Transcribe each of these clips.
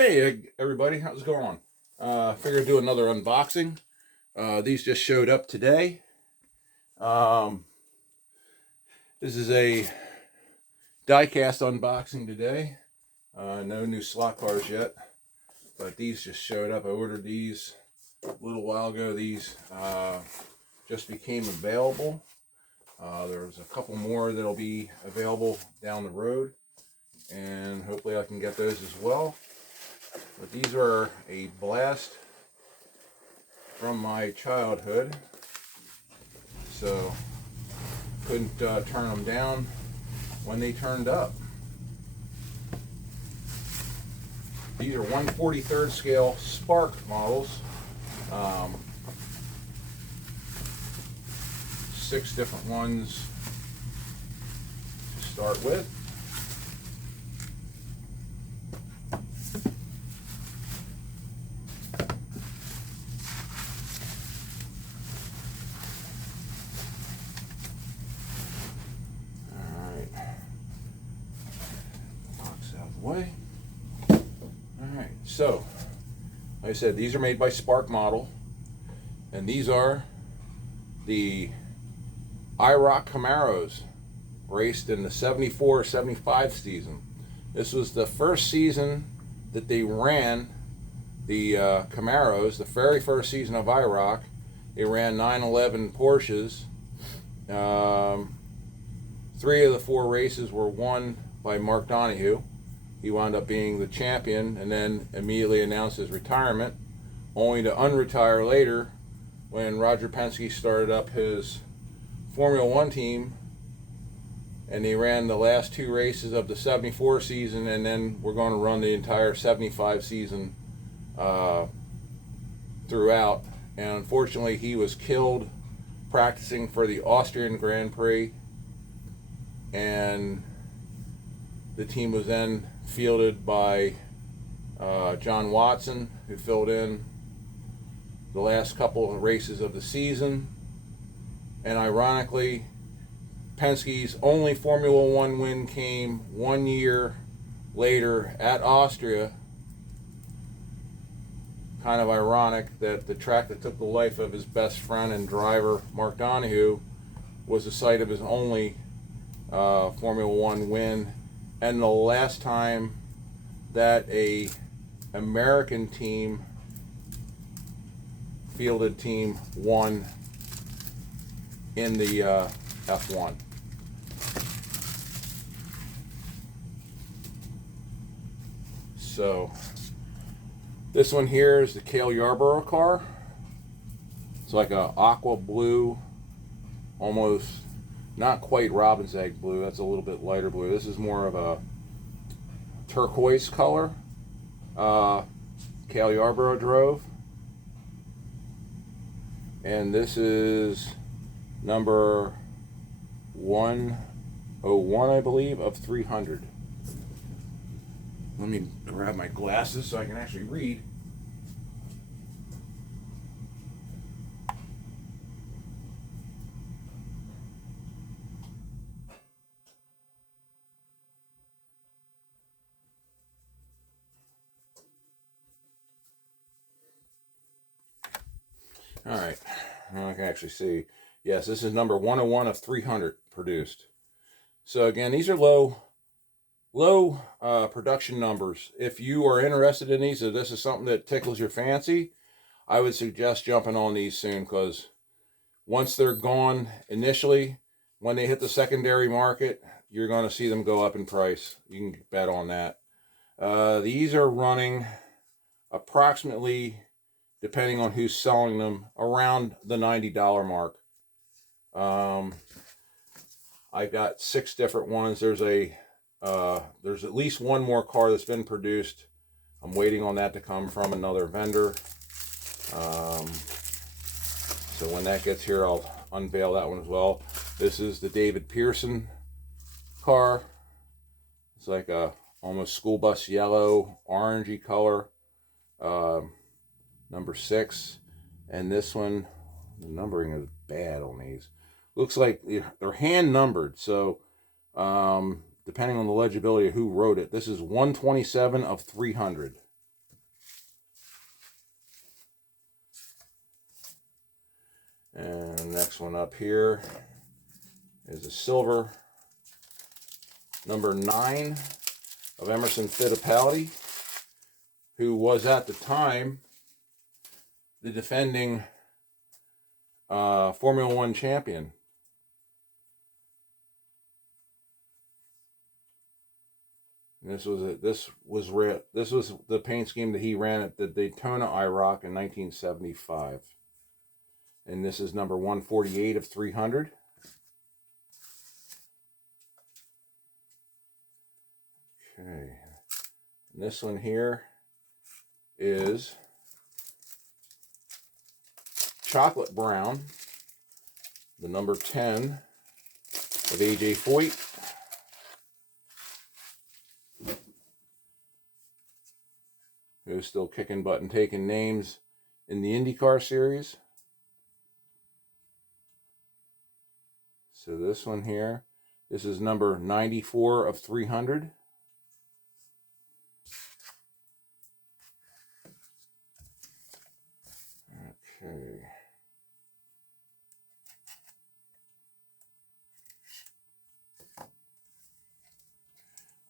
Hey everybody, how's it going? Figured I'd do another unboxing. These just showed up today. This is a Diecast unboxing today. No new slot cars yet, but these just showed up. I ordered these a little while ago. These just became available. There's a couple more that'll be available down the road, and hopefully I can get those as well. But these are a blast from my childhood, so couldn't turn them down when they turned up. These are 1/43 scale Spark models. 6 different ones to start with. Way. Alright, so like I said, these are made by Spark Model, and these are the Iroc Camaros, raced in the 74-75 season. This was the first season that they ran the Camaros, the very first season of Iroc. They ran 911 Porsches. 3 of the 4 races were won by Mark Donohue. He wound up being the champion and then immediately announced his retirement, only to unretire later when Roger Penske started up his Formula One team, and he ran the last 2 races of the 74 season, and then we're going to run the entire 75 season throughout. And unfortunately, he was killed practicing for the Austrian Grand Prix, and the team was then fielded by John Watson, who filled in the last couple of races of the season. And ironically, Penske's only Formula One win came 1 year later at Austria. Kind of ironic that the track that took the life of his best friend and driver, Mark Donohue, was the site of his only Formula One win, and the last time that a American team, fielded team, won in the F1. So this one here is the Cale Yarborough car. It's like a aqua blue, almost not quite robin's egg blue. That's a little bit lighter blue. This is more of a turquoise color. Cale Yarborough drove, and this is number 101, I believe, of 300. Let me grab my glasses so I can actually read. All right, I can actually see. Yes, this is number 101 of 300 produced. So again, these are low production numbers. If you are interested in these, if this is something that tickles your fancy, I would suggest jumping on these soon, because once they're gone initially, when they hit the secondary market, you're going to see them go up in price. You can bet on that. These are running approximately, depending on who's selling them, around the $90 mark. I got 6 different ones. There's at least one more car that's been produced. I'm waiting on that to come from another vendor. So when that gets here, I'll unveil that one as well. This is the David Pearson car. It's like a almost school bus yellow, orangey color. Number 6. And this one, the numbering is bad on these. Looks like they're hand numbered, so depending on the legibility of who wrote it, this is 127 of 300. And the next one up here is a silver, number 9 of Emerson Fittipaldi, who was at the time the defending Formula One champion. And this was the paint scheme that he ran at the Daytona Iroc in 1975. And this is number 148 of 300. Okay. And this one here is chocolate brown, the number 10 of AJ Foyt. Who's still kicking butt and taking names in the IndyCar series. So this one here, this is number 94 of 300. Okay.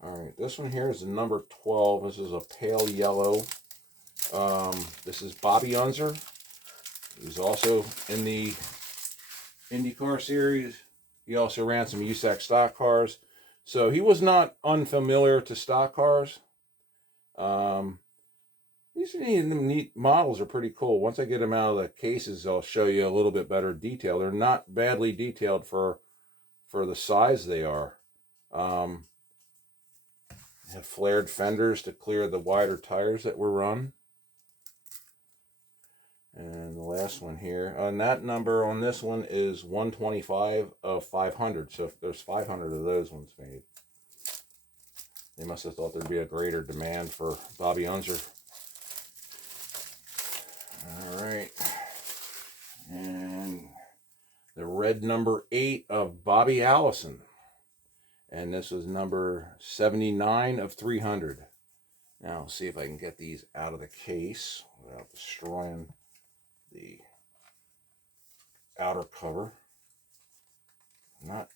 All right, this one here is the number 12. This is a pale yellow. This is Bobby Unser. He's also in the IndyCar series. He also ran some USAC stock cars. So he was not unfamiliar to stock cars. These neat models are pretty cool. Once I get them out of the cases, I'll show you a little bit better detail. They're not badly detailed for the size they are. Have flared fenders to clear the wider tires that were run. And the last one here, and that number on this one is 125 of 500. So if there's 500 of those ones made, they must have thought there'd be a greater demand for Bobby Unser. All right, and the red number 8 of Bobby Allison. And this was number 79 of 300. Now, I'll see if I can get these out of the case without destroying the outer cover. Not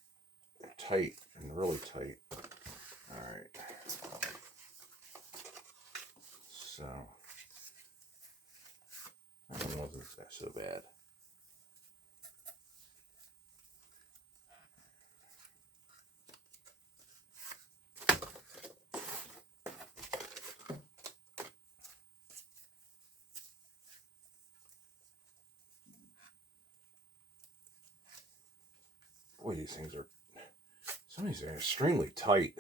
tight and really tight. All right. So, I don't know if it's so bad. Boy, these things are, some of these are extremely tight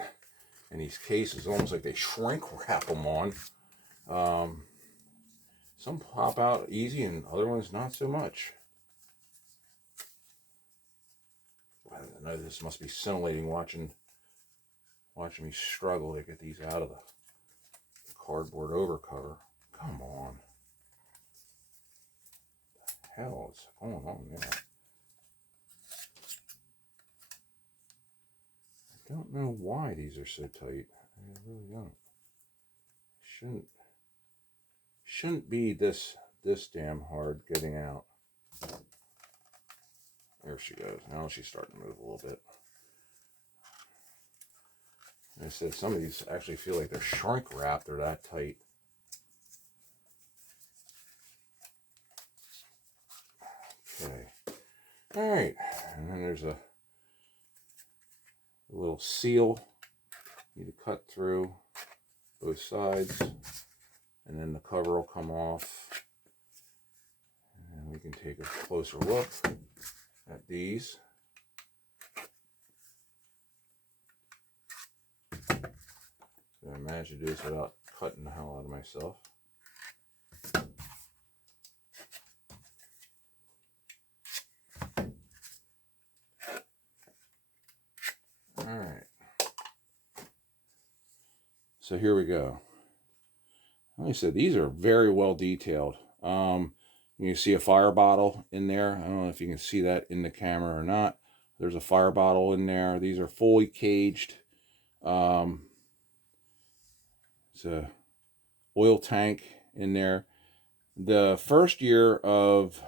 in these cases, almost like they shrink wrap them on. Some pop out easy and other ones not so much. I know this must be scintillating watching me struggle to get these out of the cardboard overcover. Come on. What the hell is going on there? I don't know why these are so tight. I really don't. Shouldn't be this damn hard getting out. There she goes. Now she's starting to move a little bit. I said some of these actually feel like they're shrink wrapped. They're that tight. Okay. All right. And then there's a little seal you need to cut through both sides, and then the cover will come off, and we can take a closer look at these. So I managed to do this without cutting the hell out of myself. Alright. So here we go. Like I said, these are very well detailed. You see a fire bottle in there. I don't know if you can see that in the camera or not. There's a fire bottle in there. These are fully caged. It's a oil tank in there. The first year of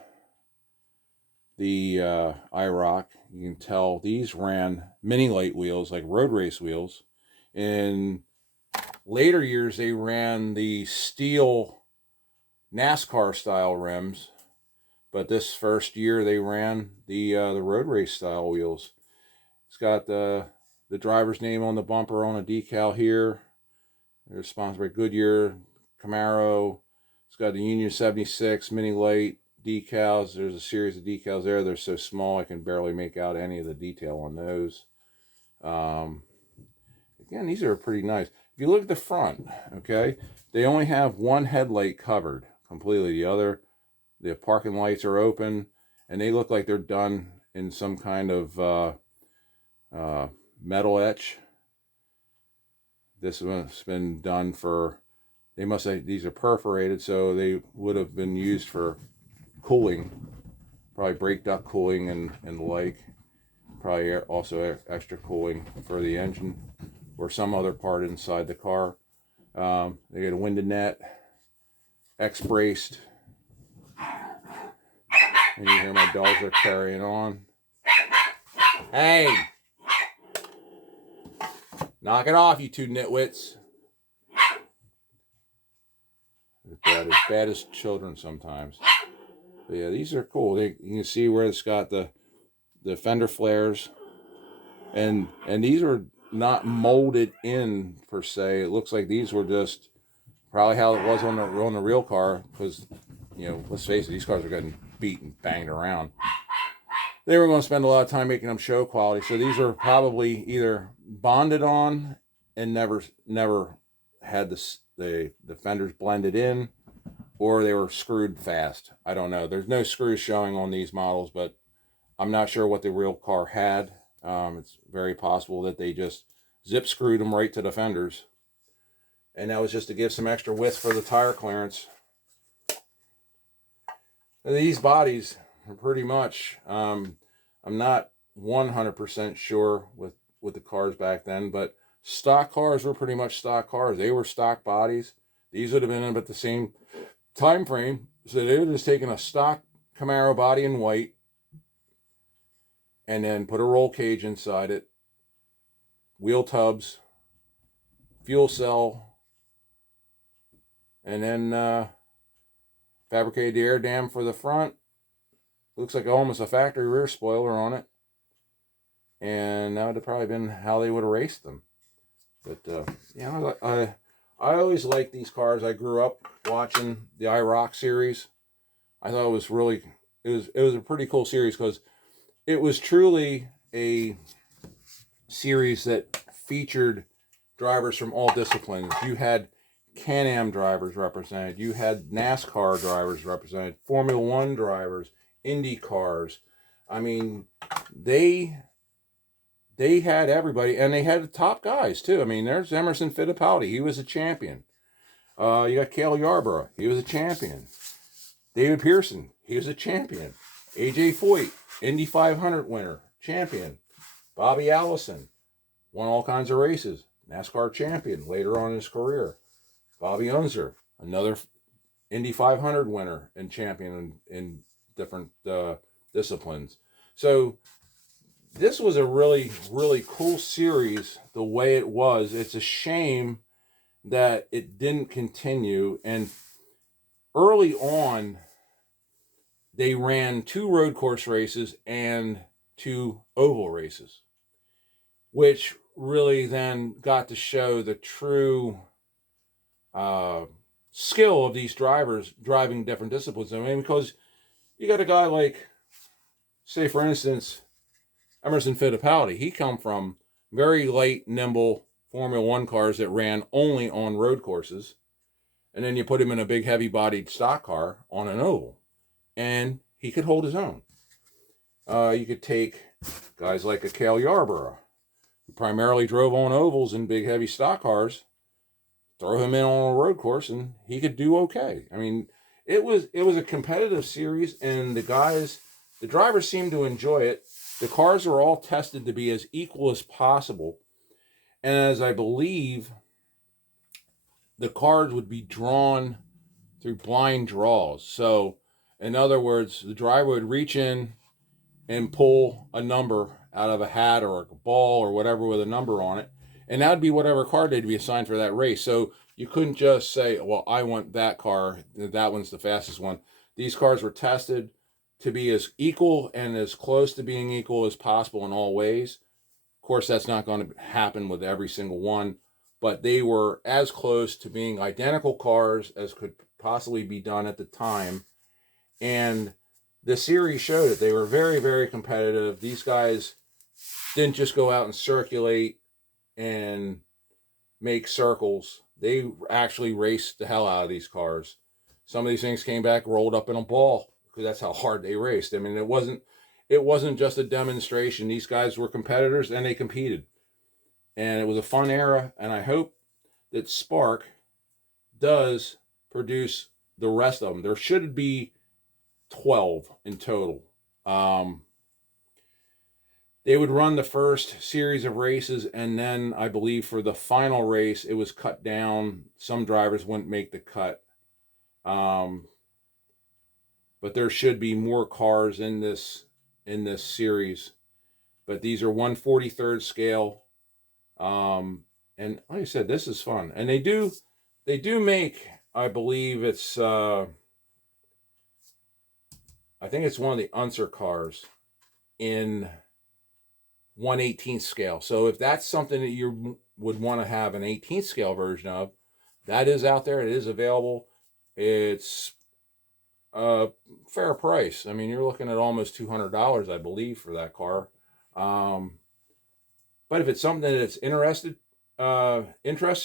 the Iroc, you can tell these ran mini light wheels, like road race wheels. In later years, they ran the steel NASCAR style rims, but this first year they ran the road race style wheels. It's got the driver's name on the bumper on a decal here. They're sponsored by Goodyear, Camaro. It's got the Union 76 mini light decals. There's a series of decals there. They're so small I can barely make out any of the detail on those. Again, these are pretty nice. If you look at the front, okay, they only have one headlight covered completely. The parking lights are open, and they look like they're done in some kind of metal etch. This one's been done for, they must say these are perforated, so they would have been used for cooling, probably brake duct cooling and the like. Probably also extra cooling for the engine or some other part inside the car. They get a window net, X-braced. And you hear my dogs are carrying on. Hey! Knock it off, you two nitwits. As bad as children sometimes. But yeah, these are cool. You can see where it's got the fender flares. And these are not molded in per se. It looks like these were just probably how it was on the real car, because, you know, let's face it, these cars are getting beat and banged around. They were going to spend a lot of time making them show quality, so these are probably either bonded on and never had the fenders blended in, or they were screwed fast. I don't know. There's no screws showing on these models, but I'm not sure what the real car had. It's very possible that they just zip screwed them right to the fenders, and that was just to give some extra width for the tire clearance. These bodies are pretty much, I'm not 100% sure with the cars back then, but stock cars were pretty much stock cars. They were stock bodies. These would have been about the same time frame, so they would have just taken a stock Camaro body in white and then put a roll cage inside it, wheel tubs, fuel cell, and then fabricated the air dam for the front. Looks like almost a factory rear spoiler on it. And that would have probably been how they would have raced them. But yeah, I always liked these cars. I grew up watching the Iroc series. I thought it was really, it was a pretty cool series, because it was truly a series that featured drivers from all disciplines. You had Can-Am drivers represented. You had NASCAR drivers represented. Formula One drivers. Indy cars. I mean, they had everybody, and they had the top guys too. I mean, there's Emerson Fittipaldi. He was a champion. You got Cale Yarborough. He was a champion. David Pearson. He was a champion. AJ Foyt, Indy 500 winner, champion. Bobby Allison, won all kinds of races, NASCAR champion later on in his career. Bobby Unser, another Indy 500 winner and champion in different disciplines. So this was a really, really cool series the way it was. It's a shame that it didn't continue. And early on, they ran 2 road course races and 2 oval races, which really then got to show the true skill of these drivers driving different disciplines. I mean, because you got a guy like, say for instance, Emerson Fittipaldi. He come from very light, nimble Formula One cars that ran only on road courses, and then you put him in a big, heavy-bodied stock car on an oval, and he could hold his own. You could take guys like a Cale Yarborough, who primarily drove on ovals in big, heavy stock cars, throw him in on a road course, and he could do okay. I mean, it was a competitive series, and the drivers seemed to enjoy it. The cars were all tested to be as equal as possible, and as I believe, the cars would be drawn through blind draws. So, in other words, the driver would reach in and pull a number out of a hat or a ball or whatever with a number on it. And that would be whatever car they'd be assigned for that race. So you couldn't just say, well, I want that car. That one's the fastest one. These cars were tested to be as equal and as close to being equal as possible in all ways. Of course, that's not going to happen with every single one, but they were as close to being identical cars as could possibly be done at the time. And the series showed it. They were very, very competitive. These guys didn't just go out and circulate and make circles. They actually raced the hell out of these cars. Some of these things came back rolled up in a ball because that's how hard they raced. I mean, it wasn't just a demonstration. These guys were competitors and they competed. And it was a fun era, and I hope that Spark does produce the rest of them. There should be 12 in total. They would run the first series of races, and then I believe for the final race, it was cut down. Some drivers wouldn't make the cut. But there should be more cars in this series. But these are 1/43rd scale. And like I said, this is fun. And they do make, I believe it's I think it's one of the Unser cars in 1/18th scale. So if that's something that you would want to have an 18th scale version of, that is out there. It is available. It's a fair price. I mean, you're looking at almost $200, I believe, for that car. But if it's something that's interests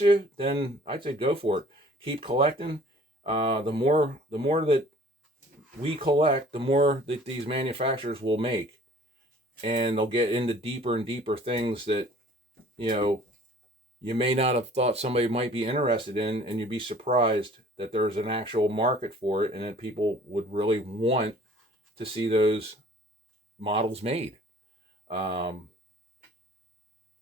you, then I'd say go for it. Keep collecting. The more that we collect, the more that these manufacturers will make, and they'll get into deeper and deeper things that you may not have thought somebody might be interested in, and you'd be surprised that there's an actual market for it, and that people would really want to see those models made.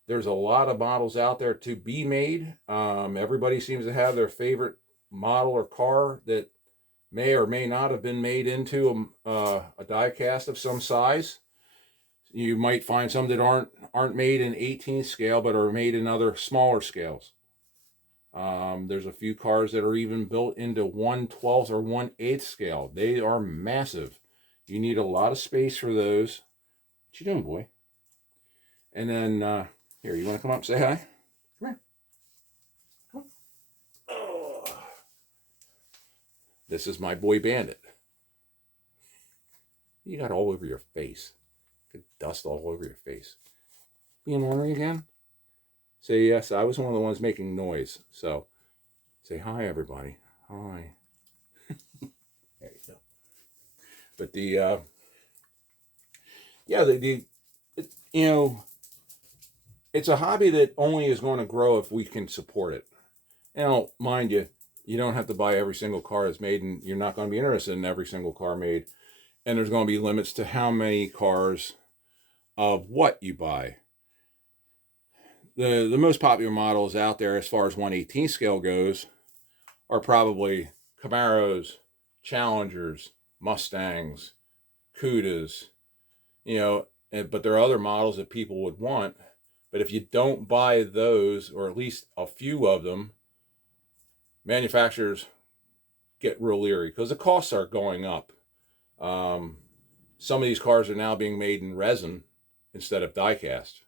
There's a lot of models out there to be made. Everybody seems to have their favorite model or car that may or may not have been made into a diecast of some size. You might find some that aren't made in 18th scale, but are made in other smaller scales. There's a few cars that are even built into 1/12 or 1/8 scale. They are massive. You need a lot of space for those. What you doing, boy? And then here, you want to come up and say hi? Come here. Come on. Oh. This is my boy Bandit. You got all over your face. Good dust all over your face. Being ornery again? Say yes, I was one of the ones making noise. So say hi, everybody. Hi. There you go. But it's a hobby that only is going to grow if we can support it. Now, mind you, you don't have to buy every single car that's made, and you're not going to be interested in every single car made. And there's going to be limits to how many cars of what you buy. The most popular models out there as far as 1/18 scale goes are probably Camaros, Challengers, Mustangs, Cudas, but there are other models that people would want. But if you don't buy those, or at least a few of them, manufacturers get real leery because the costs are going up. Some of these cars are now being made in resin instead of die-cast.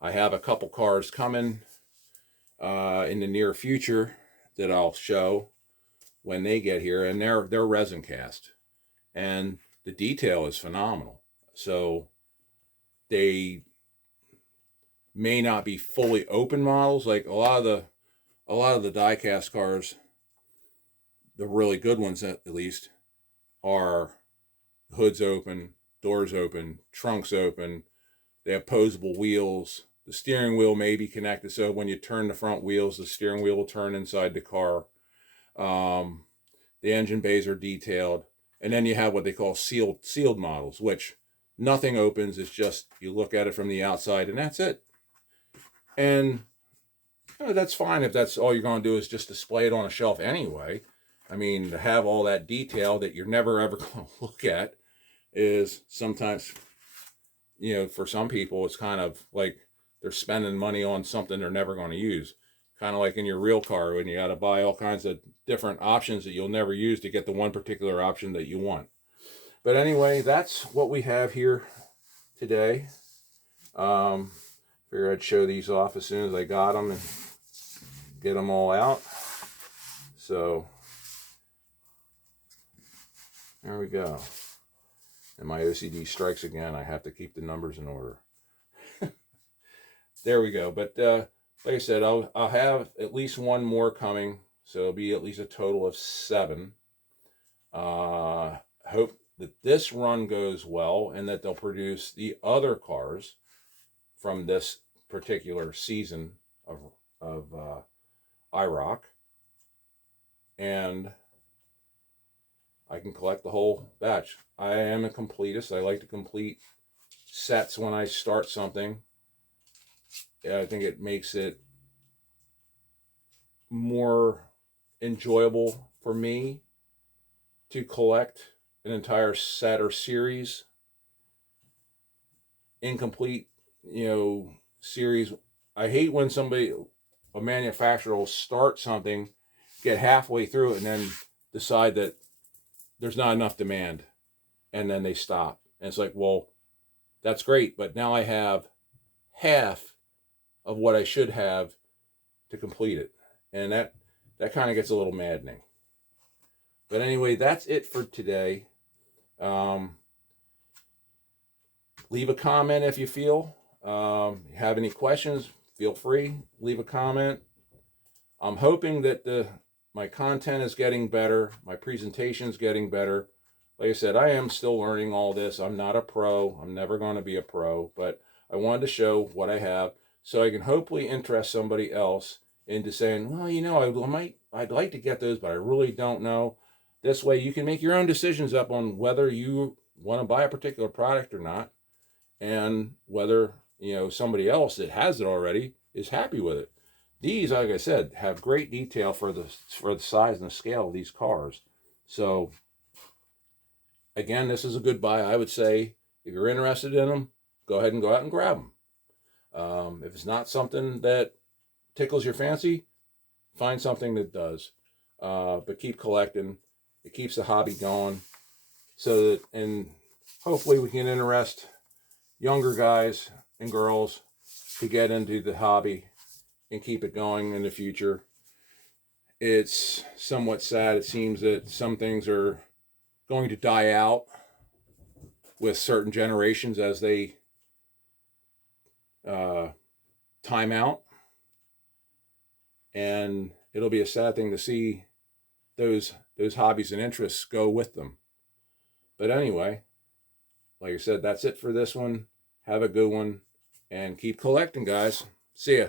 I have a couple cars coming in the near future that I'll show when they get here, and they're resin cast, and the detail is phenomenal. So they may not be fully open models like a lot of the die-cast cars. The really good ones, at least, are hoods open, doors open, trunks open. They have posable wheels. The steering wheel may be connected, so when you turn the front wheels, the steering wheel will turn inside the car. The engine bays are detailed. And then you have what they call sealed models, which nothing opens. It's just you look at it from the outside, and that's it. And that's fine if that's all you're going to do is just display it on a shelf anyway. I mean, to have all that detail that you're never ever going to look at is sometimes you know, for some people, it's kind of like they're spending money on something they're never going to use. Kind of like in your real car when you got to buy all kinds of different options that you'll never use to get the one particular option that you want. But anyway, that's what we have here today. Figure I'd show these off as soon as I got them and get them all out. So there we go. And my OCD strikes again. I have to keep the numbers in order. There we go. But like I said, I'll have at least one more coming. So it'll be at least a total of 7. Hope that this run goes well and that they'll produce the other cars from this particular season of Iroc. And I can collect the whole batch. I am a completist. I like to complete sets when I start something. I think it makes it more enjoyable for me to collect an entire set or series. Incomplete, series. I hate when a manufacturer will start something, get halfway through it, and then decide that there's not enough demand, and then they stop. And it's like, well, that's great, but now I have half of what I should have to complete it. And that kind of gets a little maddening. But anyway, that's it for today. Leave a comment if you feel. Have any questions, feel free. Leave a comment. I'm hoping that my content is getting better. My presentation is getting better. Like I said, I am still learning all this. I'm not a pro. I'm never going to be a pro. But I wanted to show what I have so I can hopefully interest somebody else into saying, well, I'd like to get those, but I really don't know. This way you can make your own decisions up on whether you want to buy a particular product or not, and whether, somebody else that has it already is happy with it. These, like I said, have great detail for the size and the scale of these cars. So again, this is a good buy. I would say if you're interested in them, go ahead and go out and grab them. If it's not something that tickles your fancy, find something that does. But keep collecting. It keeps the hobby going. And hopefully we can interest younger guys and girls to get into the hobby and keep it going in the future. It's somewhat sad. It seems that some things are going to die out with certain generations as they time out. And it'll be a sad thing to see those hobbies and interests go with them. But anyway, like I said, that's it for this one. Have a good one and keep collecting, guys. See ya.